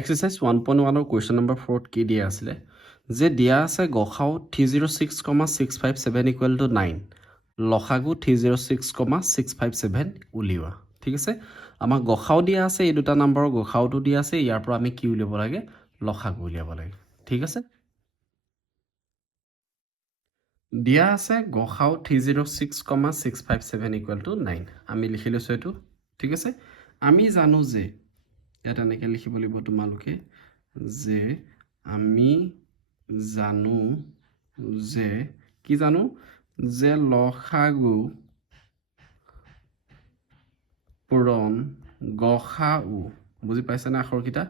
exercise 1.1 question number 4 কি দিয়া আছিলে যে দিয়া আছে গসাউ 306,657 ইকুৱেল টু 9 লসাগু 306,657 উলিওৱা ঠিক আছে আমাক গসাউ দিয়া আছে এই দুটা নম্বৰৰ গসাউটো দিয়া আছে ইয়াৰ পৰা আমি কি উলিয়াব লাগে লসাগু উলিয়াব লাগে ঠিক আছে দিয়া আছে গসাউ 306,657 ইকুৱেল টু 9 আমি লিখি লৈছোঁ এইটো ঠিক আছে আমি জানো যে ইয়াত এনেকৈ লিখিব লাগিব তোমালোকে যে আমি জানো যে কি জানো যে লসাগু পূৰণ গসাউ বুজি পাইছে না আখৰকেইটা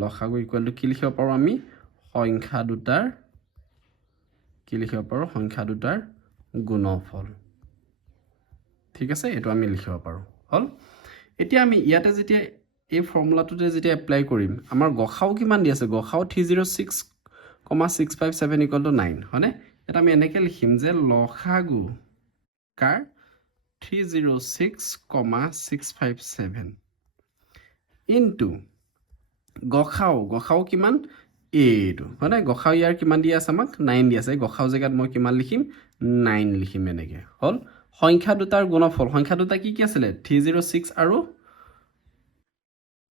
লসাগু ইকুৱেল টু কি লিখিব পাৰোঁ আমি সংখ্যা দুটাৰ কি লিখিব পাৰোঁ সংখ্যা দুটাৰ গুণফল ঠিক আছে এইটো আমি লিখিব পাৰোঁ হল এতিয়া আমি ইয়াতে যেতিয়া এই ফৰ্মুলাটোতে যেতিয়া এপ্লাই কৰিম আমাৰ গসাউ কিমান দি আছে গসাউ 306,657 ইকুৱেল টু 9 হয়নে এটা আমি এনেকৈ লিখিম যে লসাগু কাৰ 306,657 ইনটু গসাউ কিমান এইটো হয়নে গসাউ ইয়াৰ কিমান দি আছে আমাক 9 দি আছে গসাউ জেগাত মই কিমান লিখিম 9 লিখিম এনেকৈ হল সংখ্যা দুটাৰ গুণফল সংখ্যা দুটা কি কি আছিলে 306 আৰু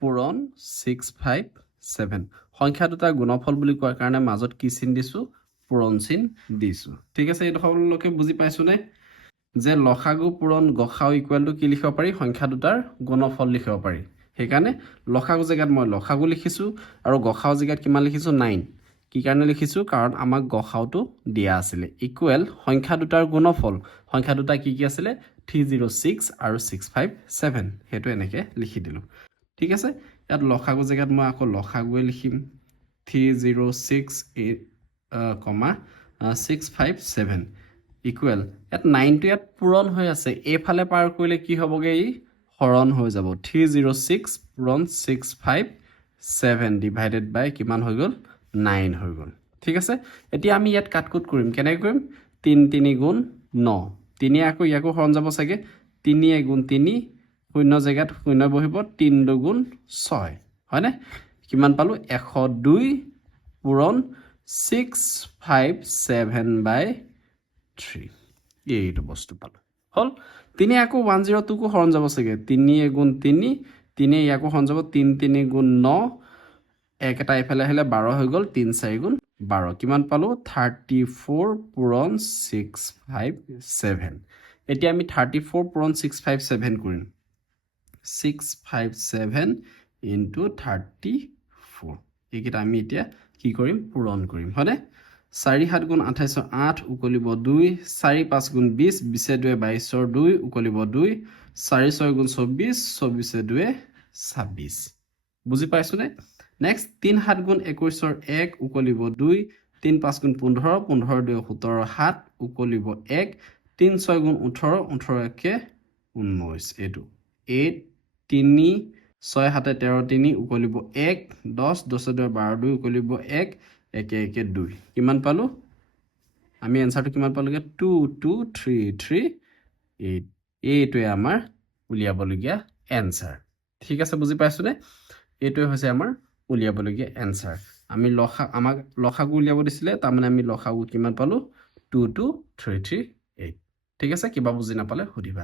পূৰণ 657 সংখ্যা দুটাৰ গুণফল বুলি কোৱাৰ কাৰণে মাজত কি চিন দিছোঁ পূৰণ চিন দিছোঁ ঠিক আছে এইটো সকলোকে বুজি পাইছোনে যে লসাগু পূৰণ গসাউ ইকুৱেল টু কি লিখিব পাৰি সংখ্যা দুটাৰ গুণফল লিখিব পাৰি সেইকাৰণে লসাগু জেগাত মই লসাগু লিখিছোঁ আৰু গসাউ জেগাত কিমান লিখিছোঁ 9 কি কাৰণে লিখিছোঁ কাৰণ আমাক গসাউটো দিয়া আছিলে ইকুৱেল সংখ্যা দুটাৰ গুণফল সংখ্যা দুটা কি কি আছিলে 306 আৰু 657 সেইটো এনেকৈ লিখি দিলোঁ ঠিক আছে ইয়াত লসাগু জেগাত মই আকৌ লসাগুৱে লিখিম 306,657 ইকুৱেল ইয়াত 9টো ইয়াত পূৰণ হৈ আছে এইফালে পাৰ কৰিলে কি হ'বগৈ ই হৰণ হৈ যাব 306 পূৰণ 657 ডিভাইডেড বাই কিমান হৈ গ'ল 9 হৈ গ'ল ঠিক আছে এতিয়া আমি ইয়াত কাটকুট কৰিম কেনেকৈ কৰিম 3 3 গুণ 9 3 আকৌ ইয়াকো হৰণ যাব চাগে 3 গুণ 3 শূন্য জেগাত শূন্য বহিব 3 দুগুণ 6 হয়নে কিমান পালোঁ 102 পূৰণ 657 বাই 3 এইটো বস্তু পালোঁ হল 3 আকৌ 102 কো হৰণ যাব চাগে 3 গুণ 3 3 ইয়াকো হৰণ যাব 3 3 গুণ 9 এক এটা ইফালে আহিলে 12 হৈ গ'ল 3 4 গুণ 12 কিমান পালোঁ 34 পূৰণ 657 এতিয়া আমি 34 পূৰণ 657 কৰিম 657 ইনটু 34 এইকেইটা আমি এতিয়া কি কৰিম পূৰণ কৰিম হয়নে 4 7 গুণ 28 8 উকলিব 2 4 5 গুণ 20 20 2 22 2 উকলিব 2 4 6 গুণ 24 24 2 26 বুজি পাইছোনে নেক্সট 3 7 গুণ 21 1 উকলিব 2 3 5 গুণ 15 15 2 17 7 উকলিব 1 3 6 গুণ 18 18 1 19 এইটো 8 3 6 7 13 3 উকলিব 1 10 10 2 12 2 উকলিব 1 1 1 2 কিমান পালোঁ আমি এনসাৰটো কিমান পালোগে 2 2 3 3 8 এইটোৱে আমাৰ উলিয়াবলগীয়া এনসাৰ ঠিক আছে বুজি পাইছোনে এইটোৱে হৈছে আমাৰ উলিয়াবলগীয়া এনসাৰ আমি আমাক লসাগু উলিয়াব দিছিলে তাৰমানে আমি লসাগু কিমান পালোঁ 2 2 3 3 8 ঠিক আছে কিবা বুজি নাপালে সুধিবা